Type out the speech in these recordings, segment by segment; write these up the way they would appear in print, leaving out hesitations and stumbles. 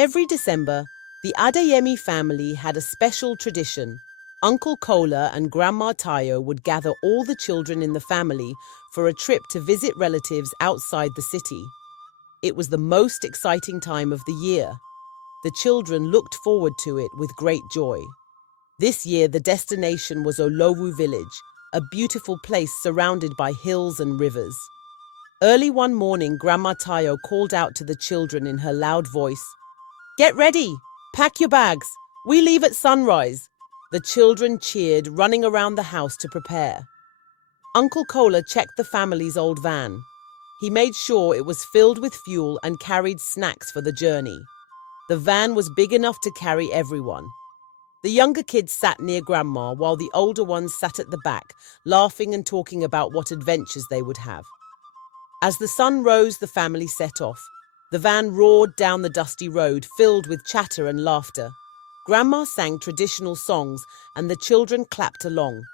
Every December, the Adeyemi family had a special tradition. Uncle Kola and Grandma Tayo would gather all the children in the family for a trip to visit relatives outside the city. It was the most exciting time of the year. The children looked forward to it with great joy. This year, the destination was Olowu village, a beautiful place surrounded by hills and rivers. Early one morning, Grandma Tayo called out to the children in her loud voice, "Get ready! Pack your bags! We leave at sunrise!" The children cheered, running around the house to prepare. Uncle Kola checked the family's old van. He made sure it was filled with fuel and carried snacks for the journey. The van was big enough to carry everyone. The younger kids sat near Grandma while the older ones sat at the back, laughing and talking about what adventures they would have. As the sun rose, the family set off. The van roared down the dusty road, filled with chatter and laughter. Grandma sang traditional songs, and the children clapped along.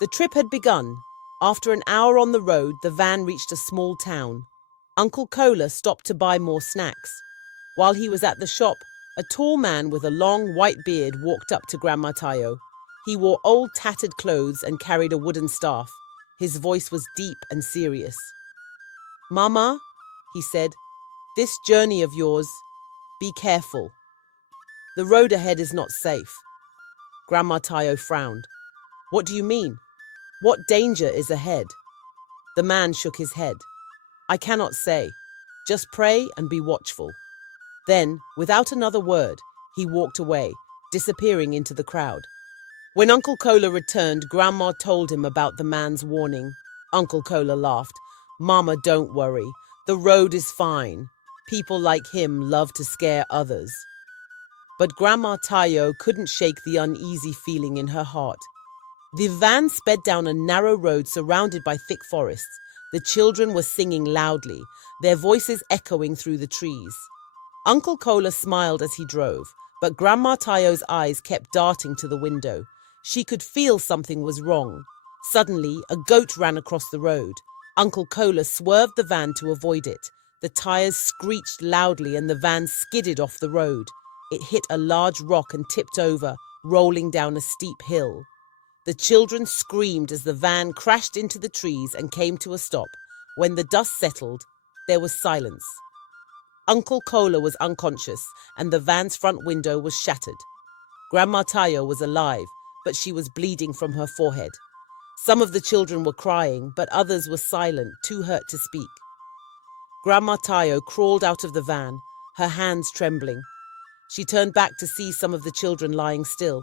The trip had begun. After an hour on the road, the van reached a small town. Uncle Kola stopped to buy more snacks. While he was at the shop, a tall man with a long white beard walked up to Grandma Tayo. He wore old tattered clothes and carried a wooden staff. His voice was deep and serious. "Mama," he said, "this journey of yours, be careful. The road ahead is not safe." Grandma Tayo frowned. "What do you mean? What danger is ahead?" The man shook his head. "I cannot say. Just pray and be watchful." Then, without another word, he walked away, disappearing into the crowd. When Uncle Kola returned, Grandma told him about the man's warning. Uncle Kola laughed. "Mama, don't worry. The road is fine. People like him love to scare others." But Grandma Tayo couldn't shake the uneasy feeling in her heart. The van sped down a narrow road surrounded by thick forests. The children were singing loudly, their voices echoing through the trees. Uncle Kola smiled as he drove, but Grandma Tayo's eyes kept darting to the window. She could feel something was wrong. Suddenly, a goat ran across the road. Uncle Kola swerved the van to avoid it. The tires screeched loudly and the van skidded off the road. It hit a large rock and tipped over, rolling down a steep hill. The children screamed as the van crashed into the trees and came to a stop. When the dust settled, there was silence. Uncle Kola was unconscious, and the van's front window was shattered. Grandma Tayo was alive, but she was bleeding from her forehead. Some of the children were crying, but others were silent, too hurt to speak. Grandma Tayo crawled out of the van, her hands trembling. She turned back to see some of the children lying still.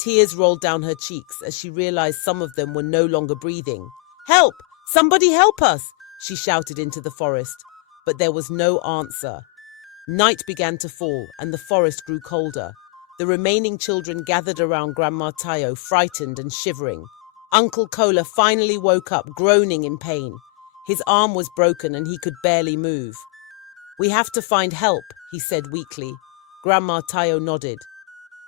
Tears rolled down her cheeks as she realized some of them were no longer breathing. "Help! Somebody help us!" she shouted into the forest. But there was no answer. Night began to fall, and the forest grew colder. The remaining children gathered around Grandma Tayo, frightened and shivering. Uncle Kola finally woke up, groaning in pain. His arm was broken and he could barely move. "We have to find help," he said weakly. Grandma Tayo nodded.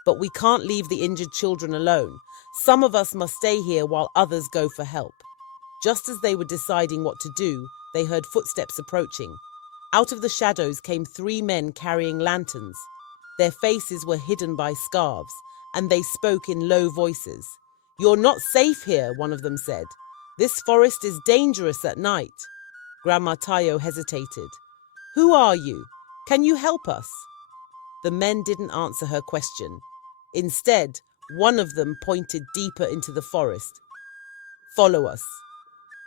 "But we can't leave the injured children alone. Some of us must stay here while others go for help." Just as they were deciding what to do, they heard footsteps approaching. Out of the shadows came 3 men carrying lanterns. Their faces were hidden by scarves, and they spoke in low voices. "You're not safe here," one of them said. "This forest is dangerous at night." Grandma Tayo hesitated. "Who are you? Can you help us?" The men didn't answer her question. Instead, one of them pointed deeper into the forest. "Follow us.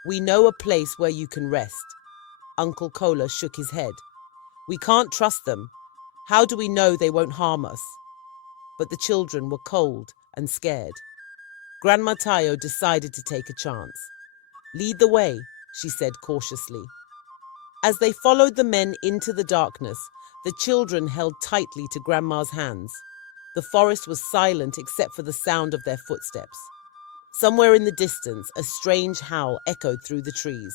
We know a place where you can rest." Uncle Kola shook his head. "We can't trust them. How do we know they won't harm us?" But the children were cold and scared. Grandma Tayo decided to take a chance. "Lead the way," she said cautiously. As they followed the men into the darkness, the children held tightly to Grandma's hands. The forest was silent except for the sound of their footsteps. Somewhere in the distance, a strange howl echoed through the trees.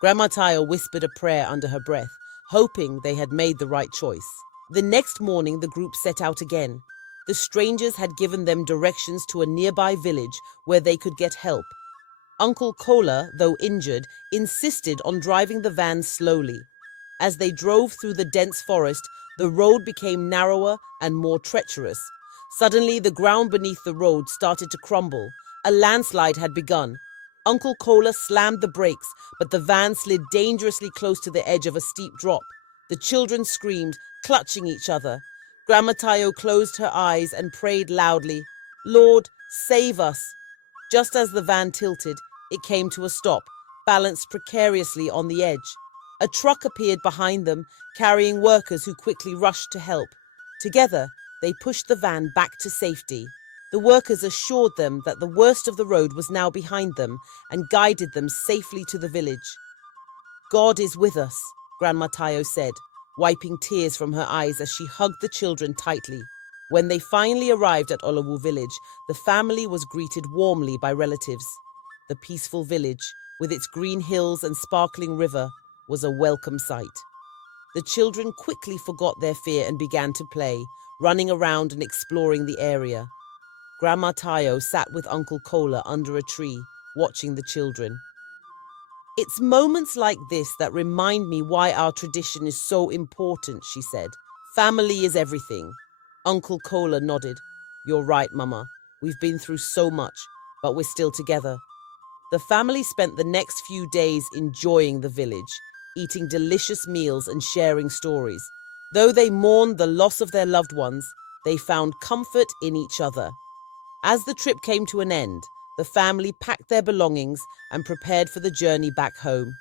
Grandma Tayo whispered a prayer under her breath, hoping they had made the right choice. The next morning, the group set out again. The strangers had given them directions to a nearby village where they could get help. Uncle Kola, though injured, insisted on driving the van slowly. As they drove through the dense forest, The road became narrower and more treacherous. Suddenly, the ground beneath the road started to crumble. A landslide had begun. Uncle Cola slammed the brakes, but the van slid dangerously close to the edge of a steep drop. The children screamed, clutching each other. Grandma Tayo closed her eyes and prayed loudly, "Lord, save us." Just as the van tilted, it came to a stop, balanced precariously on the edge. A truck appeared behind them, carrying workers who quickly rushed to help. Together, they pushed the van back to safety. The workers assured them that the worst of the road was now behind them and guided them safely to the village. "God is with us," Grandma Tayo said, wiping tears from her eyes as she hugged the children tightly. When they finally arrived at Olawu village, the family was greeted warmly by relatives. The peaceful village, with its green hills and sparkling river, was a welcome sight. The children quickly forgot their fear and began to play, running around and exploring the area. Grandma Tayo sat with Uncle Kola under a tree, watching the children. "It's moments like this that remind me why our tradition is so important," she said. "Family is everything." Uncle Kola nodded. "You're right, Mama. We've been through so much, but we're still together." The family spent the next few days enjoying the village, eating delicious meals and sharing stories. Though they mourned the loss of their loved ones, they found comfort in each other. As the trip came to an end, the family packed their belongings and prepared for the journey back home.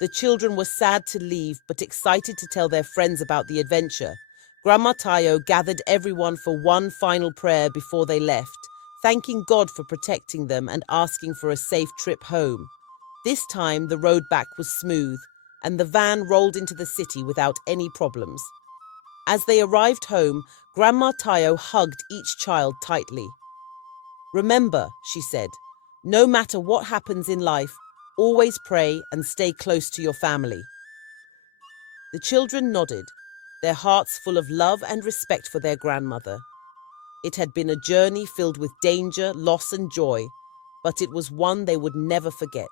The children were sad to leave, but excited to tell their friends about the adventure. Grandma Tayo gathered everyone for one final prayer before they left, thanking God for protecting them and asking for a safe trip home. This time, the road back was smooth, and the van rolled into the city without any problems. As they arrived home, Grandma Tayo hugged each child tightly. "Remember," she said, "no matter what happens in life, always pray and stay close to your family." The children nodded, their hearts full of love and respect for their grandmother. It had been a journey filled with danger, loss, and joy, but it was one they would never forget.